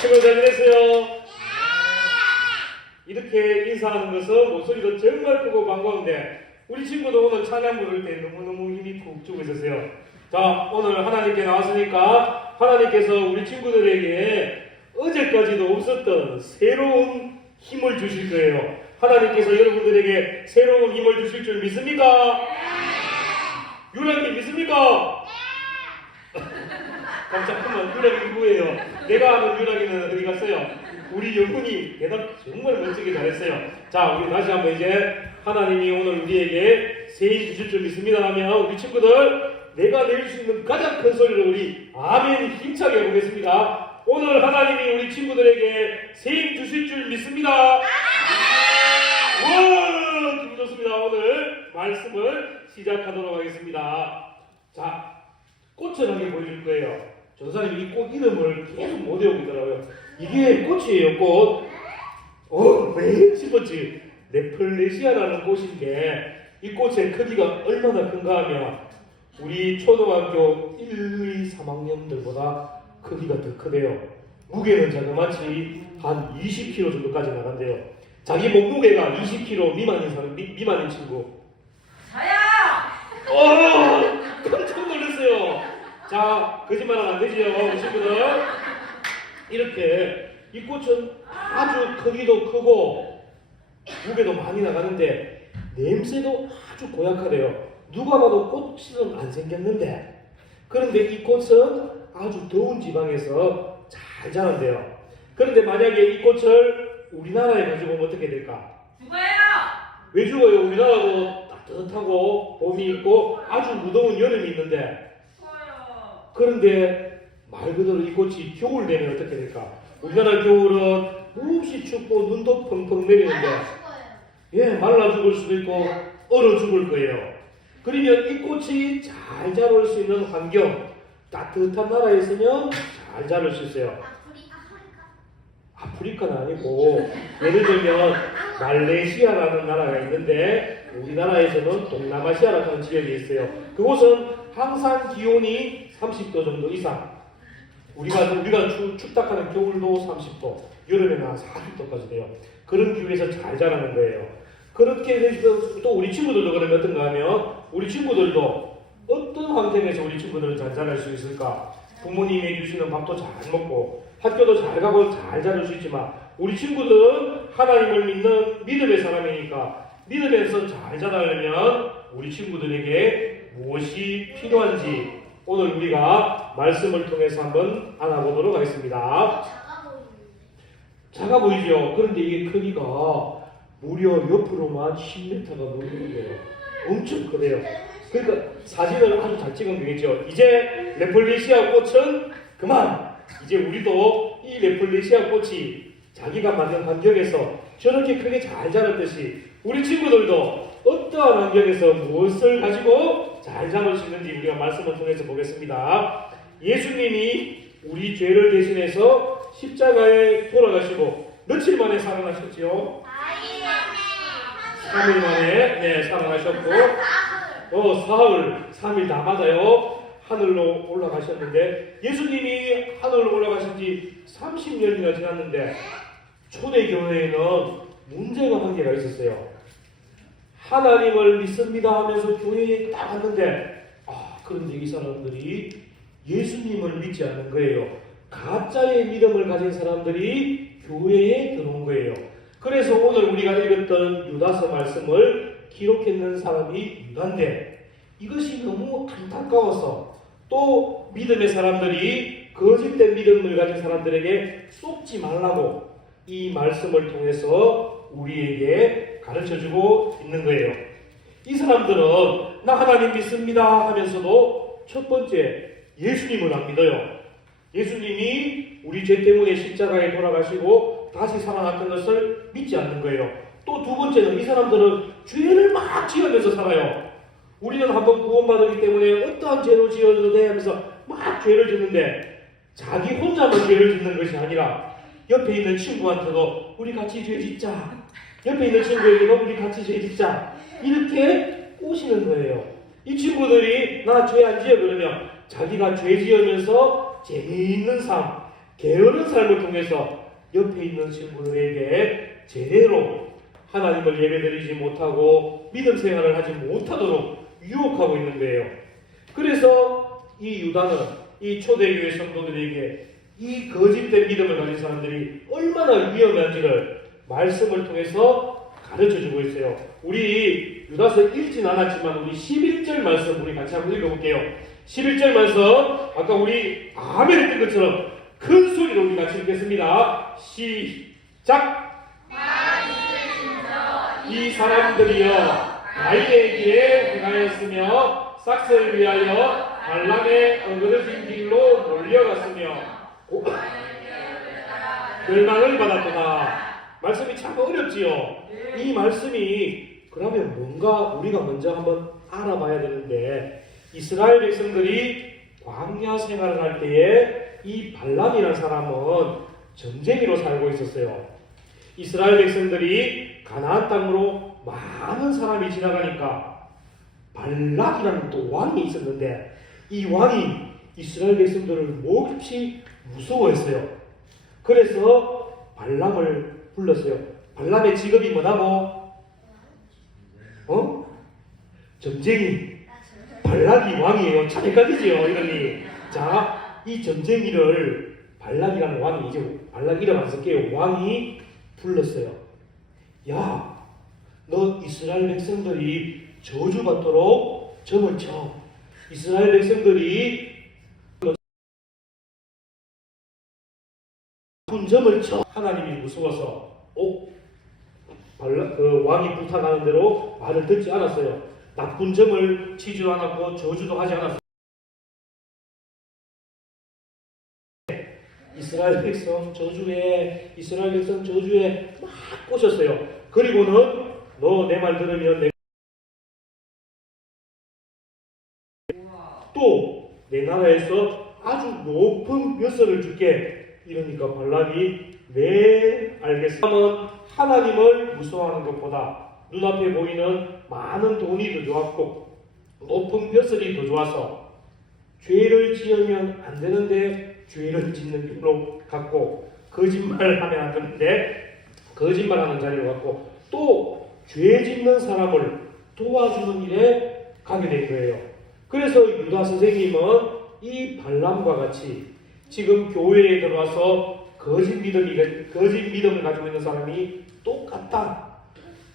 친구들 잘 지냈어요? 이렇게 인사하는 것은 목소리도 정말 크고 반가운데 우리 친구도 오늘 찬양 부를 때 너무너무 힘이 푹 주고 있었어요. 자, 오늘 하나님께 나왔으니까 하나님께서 우리 친구들에게 어제까지도 없었던 새로운 힘을 주실 거예요. 하나님께서 여러분들에게 새로운 힘을 주실 줄 믿습니까? 유랑이 믿습니까? 잠깐만, 유랑이 누구예요? 내가 아는 유랑이는 어디 갔어요? 우리 영훈이 대답 정말 멋지게 잘했어요. 자, 우리 다시 한번 이제 하나님이 오늘 우리에게 새 힘 주실 줄 믿습니다 하면 우리 친구들 내가 낼 수 있는 가장 큰 소리로 우리 아멘 힘차게 해보겠습니다. 오늘 하나님이 우리 친구들에게 새 힘 주실 줄 믿습니다. 와, 기분 좋습니다. 오늘 말씀을 시작하도록 하겠습니다. 자, 꽃을 한 개 보여줄 거예요. 전사님이 이 꽃 이름을 계속 못 외우고 있더라고요. 이게 꽃이에요, 꽃. 왜 싶었지? 네플레시아라는 꽃인데 이 꽃의 크기가 얼마나 큰가 하면 우리 초등학교 1, 2, 3학년들보다 크기가 더 크대요. 무게는 자그마치 한 20kg 정도까지 나간대요. 자기 몸무게가 20kg 미만인 사람, 미만인 친구. 저요! 깜짝 놀랐어요. 자, 거짓말은 안 되지요, 우리 친구들. 이렇게 이 꽃은 아주 크기도 크고 무게도 많이 나가는데 냄새도 아주 고약하대요. 누가 봐도 꽃은 안 생겼는데 그런데 이 꽃은 아주 더운 지방에서 잘 자란대요. 그런데 만약에 이 꽃을 우리나라에 가지고 오면 어떻게 될까? 죽어요! 왜 죽어요? 우리나라도 따뜻하고 봄이 있고 아주 무더운 여름이 있는데 죽어요! 그런데 말 그대로 이 꽃이 겨울 되면 어떻게 될까? 우리나라 겨울은 몹시 춥고 눈도 펑펑 내리는데 말라 죽을 수도 있고 얼어 죽을 거예요. 그러면 이 꽃이 잘 자랄 수 있는 환경, 따뜻한 나라에 있으면 잘 자랄 수 있어요. 아프리카는 아니고 예를 들면 말레이시아라는 나라가 있는데 우리나라에서는 동남아시아라는 하는 지역이 있어요. 그곳은 항상 기온이 30도 정도 이상. 우리가 춥다 하는 겨울도 30도, 여름에는 한 40도까지 돼요. 그런 기후에서 잘 자라는 거예요. 그렇게 해서 또 우리 친구들도 그러면 어떤가 하면 우리 친구들도 어떤 환경에서 우리 친구들은 잘 자랄 수 있을까? 부모님이 주시는 밥도 잘 먹고 학교도 잘 가고 잘 자랄 수 있지만 우리 친구들은 하나님을 믿는 믿음의 사람이니까 믿음에서 잘 자라려면 우리 친구들에게 무엇이 필요한지 오늘 우리가 말씀을 통해서 한번 알아보도록 하겠습니다. 작아 보이죠? 그런데 이게 크기가 무려 옆으로만 10m가 넘는 거예요. 엄청 크대요. 그러니까 사진을 아주 잘 찍으면 되겠죠. 이제 네플레시아 꽃은 그만! 이제 우리도 이 네플레시아 꽃이 자기가 만든 환경에서 저렇게 크게 잘 자랐듯이 우리 친구들도 어떠한 환경에서 무엇을 가지고 잘 자랄 수 있는지 우리가 말씀을 통해서 보겠습니다. 예수님이 우리 죄를 대신해서 십자가에 돌아가시고 며칠 만에 살아나셨지요? 3일 만에 살아나셨고 사흘, 3일 다 맞아요. 하늘로 올라가셨는데 예수님이 하늘로 올라가신 지 30년이나 지났는데 초대교회에는 문제가 한 개가 있었어요. 하나님을 믿습니다 하면서 교회에 딱 왔는데 그런데 이 사람들이 예수님을 믿지 않은 거예요. 가짜의 믿음을 가진 사람들이 교회에 들어온 거예요. 그래서 오늘 우리가 읽었던 유다서 말씀을 기록했는 사람이 유다인데 이것이 너무 안타까워서 또 믿음의 사람들이 거짓된 믿음을 가진 사람들에게 쏟지 말라고 이 말씀을 통해서 우리에게 가르쳐주고 있는 거예요. 이 사람들은 나 하나님 믿습니다 하면서도 첫 번째 예수님을 안 믿어요. 예수님이 우리 죄 때문에 십자가에 돌아가시고 다시 살아났던 것을 믿지 않는 거예요. 또 두 번째는 이 사람들은 죄를 막 지으면서 살아요. 우리는 한번 구원받았기 때문에 어떠한 죄를 지어도 돼 하면서 막 죄를 짓는데 자기 혼자만 죄를 짓는 것이 아니라 옆에 있는 친구한테도 우리 같이 죄 짓자. 옆에 있는 친구에게도 우리 같이 죄 짓자. 이렇게 꼬시는 거예요. 이 친구들이 나 죄 안 지어 그러면 자기가 죄 지으면서 재미있는 삶, 게으른 삶을 통해서 옆에 있는 친구들에게 제대로 하나님을 예배드리지 못하고 믿음 생활을 하지 못하도록 유혹하고 있는 거예요. 그래서 이 유다는 이 초대교회 성도들에게 이 거짓된 믿음을 가진 사람들이 얼마나 위험한지를 말씀을 통해서 가르쳐주고 있어요. 우리 유다서 읽진 않았지만 우리 11절 말씀 우리 같이 한번 읽어볼게요. 11절 말씀 아까 우리 아멘 했던 것처럼 큰 소리로 우리 같이 읽겠습니다. 시작! 이 사람들이여 나의 길에 행하였으며 싹스를 위하여 발람의 어그러진 길로 몰려갔으며 멸망을 받았구나. 말씀이 참 어렵지요. 이 말씀이 그러면 뭔가 우리가 먼저 한번 알아봐야 되는데, 이스라엘 백성들이 광야 생활을 할 때에 이 발람이라는 사람은 점쟁이로 살고 있었어요. 이스라엘 백성들이 가나안 땅으로 많은 사람이 지나가니까 발락이라는 또 왕이 있었는데, 이 왕이 이스라엘 백성들을 몹시 무서워했어요. 그래서 발람을 불렀어요. 발람의 직업이 뭐라고? 점쟁이. 발락이 왕이에요. 참 헷갈리지요, 이러니. 자, 이 점쟁이를 발락이라는 왕이, 이제 발락 이름 안 쓸게요. 왕이 불렀어요. 야, 너 이스라엘 백성들이 저주받도록 점을 쳐. 이스라엘 백성들이 나쁜 점을 쳐. 하나님이 무서워서 그 왕이 부탁하는 대로 말을 듣지 않았어요. 나쁜 점을 치지도 않았고 저주도 하지 않았어요. 이스라엘 백성 저주해, 이스라엘 백성 저주해 막 꼬셨어요. 그리고는 너 내 말 들으면 또 내 나라에서 아주 높은 벼슬을 줄게. 이러니까 발람이 네 알겠어. 하나님을 무서워하는 것보다 눈앞에 보이는 많은 돈이 더 좋았고 높은 벼슬이 더 좋아서 죄를 지으면 안 되는데 죄를 짓는 길로 갔고, 거짓말하면 안 되는데 거짓말하는 자리로 갔고, 또 죄 짓는 사람을 도와주는 일에 가게 된 거예요. 그래서 유다 선생님은 이 발람과 같이 지금 교회에 들어와서 거짓 믿음을 가지고 있는 사람이 똑같다.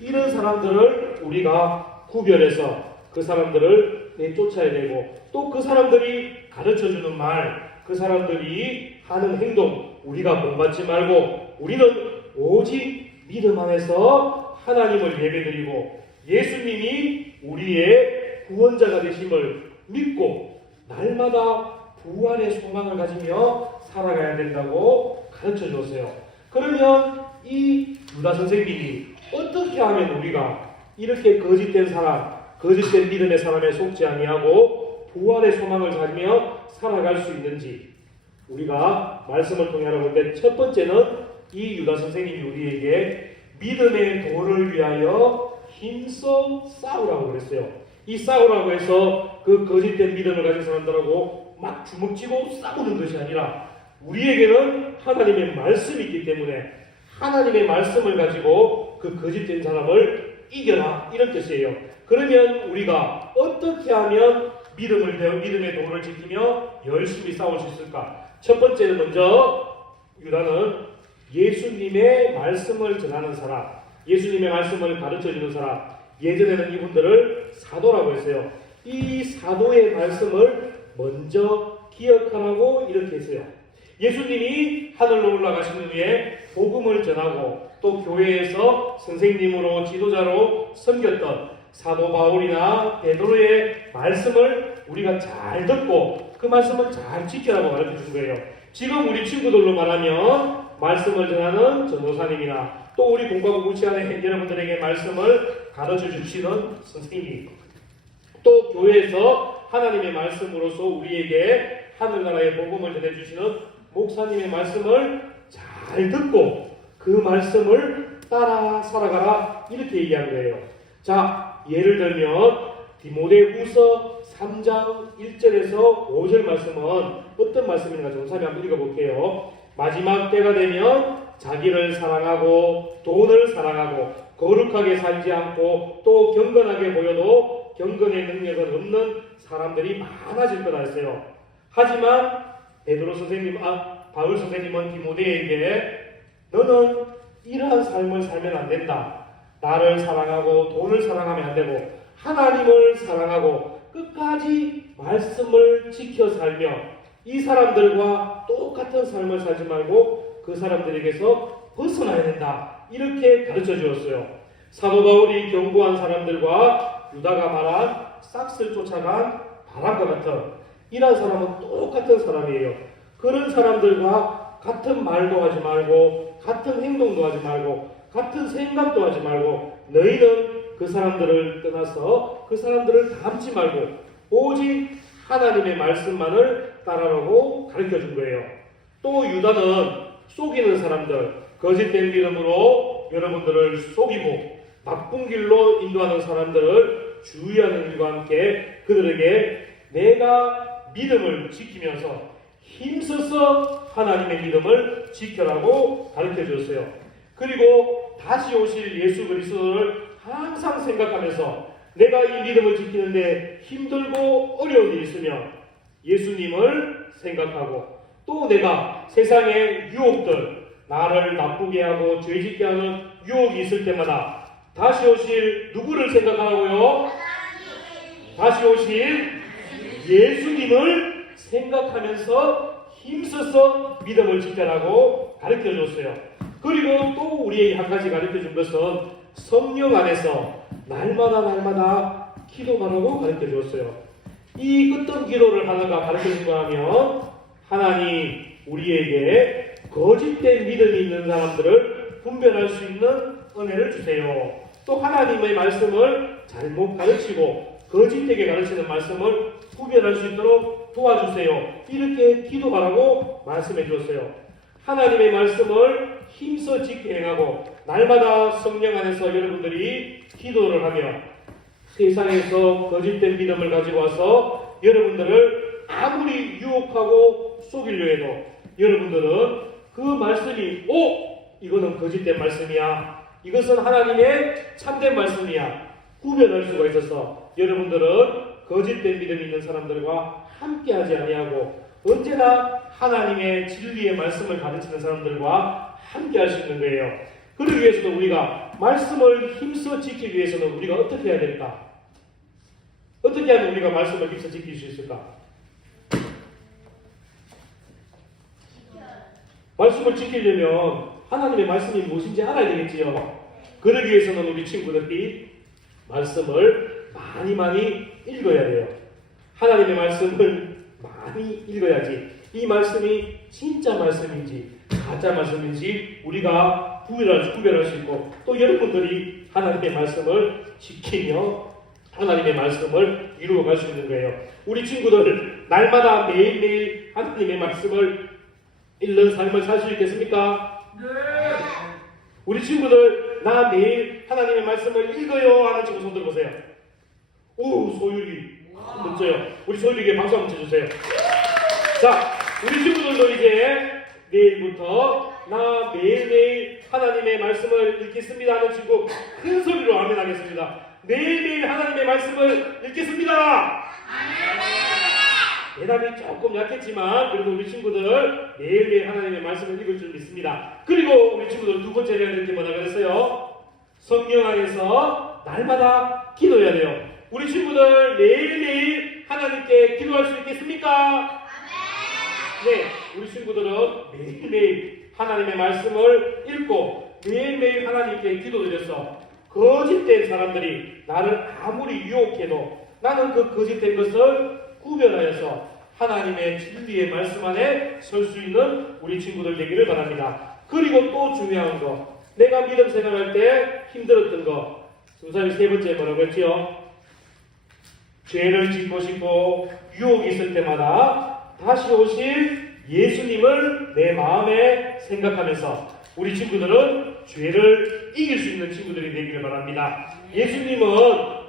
이런 사람들을 우리가 구별해서 그 사람들을 내쫓아야 되고, 또 그 사람들이 가르쳐주는 말, 그 사람들이 하는 행동 우리가 본받지 말고, 우리는 오직 믿음 안에서 하나님을 예배드리고 예수님이 우리의 구원자가 되심을 믿고 날마다 부활의 소망을 가지며 살아가야 된다고 가르쳐 줬어요. 그러면 이 유다 선생님이 어떻게 하면 우리가 이렇게 거짓된 사람, 거짓된 믿음의 사람에 속지 아니하고 부활의 소망을 가지며 살아갈 수 있는지 우리가 말씀을 통해 알아보는데, 첫 번째는 이 유다 선생님이 우리에게 믿음의 도를 위하여 힘써 싸우라고 그랬어요. 이 싸우라고 해서 그 거짓된 믿음을 가진 사람들하고 막 주먹쥐고 싸우는 것이 아니라, 우리에게는 하나님의 말씀이 있기 때문에 하나님의 말씀을 가지고 그 거짓된 사람을 이겨라, 이런 뜻이에요. 그러면 우리가 어떻게 하면 믿음의 도를 지키며 열심히 싸울 수 있을까? 첫 번째는 먼저 유다는 예수님의 말씀을 전하는 사람, 예수님의 말씀을 가르쳐주는 사람, 예전에는 이분들을 사도라고 했어요. 이 사도의 말씀을 먼저 기억하라고 이렇게 했어요. 예수님이 하늘로 올라가신 후에 복음을 전하고 또 교회에서 선생님으로 지도자로 섬겼던 사도 바울이나 베드로의 말씀을 우리가 잘 듣고 그 말씀을 잘 지키라고 가르쳐 준 거예요. 지금 우리 친구들로 말하면 말씀을 전하는 전도사님이나 또 우리 공과국 우치하는 여러분들에게 말씀을 가르쳐 주시는 선생님, 또 교회에서 하나님의 말씀으로서 우리에게 하늘나라의 복음을 전해주시는 목사님의 말씀을 잘 듣고 그 말씀을 따라 살아가라, 이렇게 얘기한 거예요. 자, 예를 들면 디모데후서 3장 1절에서 5절 말씀은 어떤 말씀인가 정사를 한번 읽어볼게요. 마지막 때가 되면 자기를 사랑하고 돈을 사랑하고 거룩하게 살지 않고 또 경건하게 보여도 경건의 능력은 없는 사람들이 많아질 거다 했어요. 하지만 바울 선생님은 디모데에게 너는 이러한 삶을 살면 안 된다. 나를 사랑하고 돈을 사랑하면 안 되고 하나님을 사랑하고 끝까지 말씀을 지켜 살며 이 사람들과 똑같은 삶을 살지 말고 그 사람들에게서 벗어나야 된다. 이렇게 가르쳐 주었어요. 사도 바울이 경고한 사람들과 유다가 말한 싹스를 쫓아간 바람과 같은 이런 사람은 똑같은 사람이에요. 그런 사람들과 같은 말도 하지 말고 같은 행동도 하지 말고 같은 생각도 하지 말고 너희는 그 사람들을 떠나서 그 사람들을 닮지 말고 오직 하나님의 말씀만을 따라라고 가르쳐 준 거예요. 또 유다는 속이는 사람들, 거짓된 믿음으로 여러분들을 속이고 나쁜 길로 인도하는 사람들을 주의하는 일과 함께 그들에게 내가 믿음을 지키면서 힘써서 하나님의 믿음을 지켜라고 가르쳐 주었어요. 그리고 다시 오실 예수 그리스도를 항상 생각하면서 내가 이 믿음을 지키는데 힘들고 어려운 일이 있으면 예수님을 생각하고 또 내가 세상의 유혹들 나를 나쁘게 하고 죄짓게 하는 유혹이 있을 때마다 다시 오실 누구를 생각하고요? 다시 오실 예수님을 생각하면서 힘써서 믿음을 지켜라고 가르쳐 줬어요. 그리고 또 우리에게 한 가지 가르쳐 준 것은 성령 안에서 날마다 기도하라고 가르쳐 줬어요. 이 어떤 기도를 하는가 가르쳐 준가 하면 하나님 우리에게 거짓된 믿음이 있는 사람들을 분별할 수 있는 은혜를 주세요. 또 하나님의 말씀을 잘못 가르치고 거짓되게 가르치는 말씀을 구별할 수 있도록 도와주세요. 이렇게 기도하라고 말씀해 주었어요. 하나님의 말씀을 힘써 지켜 행하고 날마다 성령 안에서 여러분들이 기도를 하며 세상에서 거짓된 믿음을 가지고 와서 여러분들을 아무리 유혹하고 속이려 해도 여러분들은 그 말씀이 이거는 거짓된 말씀이야. 이것은 하나님의 참된 말씀이야. 구별할 수가 있어서 여러분들은 거짓된 믿음이 있는 사람들과 함께하지 아니하고 언제나 하나님의 진리의 말씀을 가르치는 사람들과 함께할 수 있는 거예요. 그러기 위해서는 우리가 말씀을 힘써 지키기 위해서는 우리가 어떻게 해야 될까? 어떻게 하면 우리가 말씀을 힘써 지킬 수 있을까? 말씀을 지키려면 하나님의 말씀이 무엇인지 알아야 되겠지요. 그러기 위해서는 우리 친구들이 말씀을 많이 읽어야 돼요. 하나님의 말씀을 많이 읽어야지 이 말씀이 진짜 말씀인지 가짜 말씀인지 우리가 구별할 수 있고 또 여러분들이 하나님의 말씀을 지키며 하나님의 말씀을 이루어갈 수 있는 거예요. 우리 친구들 날마다 매일매일 하나님의 말씀을 읽는 삶을 살 수 있겠습니까? 네. 우리 친구들 나 매일 하나님의 말씀을 읽어요 하는 친구 손 들어보세요. 오, 소율이 멋져요. 우리 소율이에게 박수 한번 쳐주세요. 자, 우리 친구들도 이제 내일부터 나 매일매일 하나님의 말씀을 읽겠습니다 하는 친구 큰 소리로 아멘 하겠습니다. 매일매일 하나님의 말씀을 읽겠습니다. 대답이 조금 약했지만 그래도 우리 친구들 매일매일 하나님의 말씀을 읽을 줄 믿습니다. 그리고 우리 친구들 두 번째 해야 될 게 뭐라 그랬어요? 성령 안에서 날마다 기도해야 돼요. 우리 친구들 매일매일 하나님께 기도할 수 있겠습니까? 네, 우리 친구들은 매일매일 하나님의 말씀을 읽고 매일매일 하나님께 기도드려서 거짓된 사람들이 나를 아무리 유혹해도 나는 그 거짓된 것을 구별하여서 하나님의 진리의 말씀 안에 설 수 있는 우리 친구들 되기를 바랍니다. 그리고 또 중요한 거, 내가 믿음 생활할 때 힘들었던 거, 순서의 세 번째 뭐라고 했지요? 죄를 짓고 싶고 유혹이 있을 때마다 다시 오실 예수님을 내 마음에 생각하면서 우리 친구들은 죄를 이길 수 있는 친구들이 되기를 바랍니다. 예수님은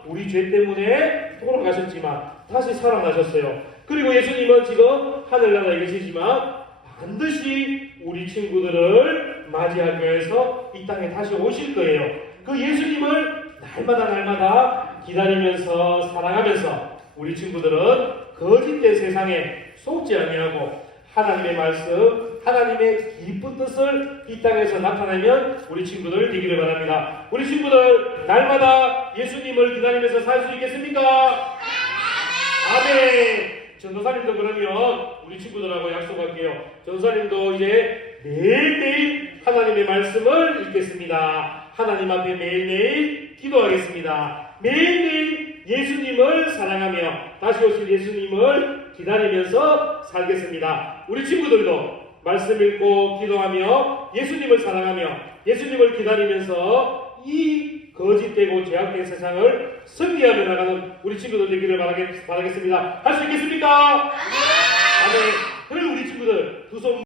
우리 죄 때문에 돌아가셨지만 다시 살아나셨어요. 그리고 예수님은 지금 하늘나라에 계시지만 반드시 우리 친구들을 맞이하기 위해서 이 땅에 다시 오실 거예요. 그 예수님을 날마다 기다리면서 사랑하면서 우리 친구들은 거짓된 세상에 속지 아니하고 하나님의 말씀, 하나님의 기쁜 뜻을 이 땅에서 나타내면 우리 친구들 되기를 바랍니다. 우리 친구들 날마다 예수님을 기다리면서 살 수 있겠습니까? 아멘. 전도사님도 그러면 우리 친구들하고 약속할게요. 전도사님도 이제 매일매일 하나님의 말씀을 읽겠습니다. 하나님 앞에 매일매일 기도하겠습니다. 매일매일 예수님을 사랑하며 다시 오실 예수님을 기다리면서 살겠습니다. 우리 친구들도 말씀 읽고 기도하며 예수님을 사랑하며 예수님을 기다리면서 이 거짓되고 죄악된 세상을 승리하며 나가는 우리 친구들 되기를 바라겠습니다. 할 수 있겠습니까? 아멘. 그럼 우리 친구들 두 손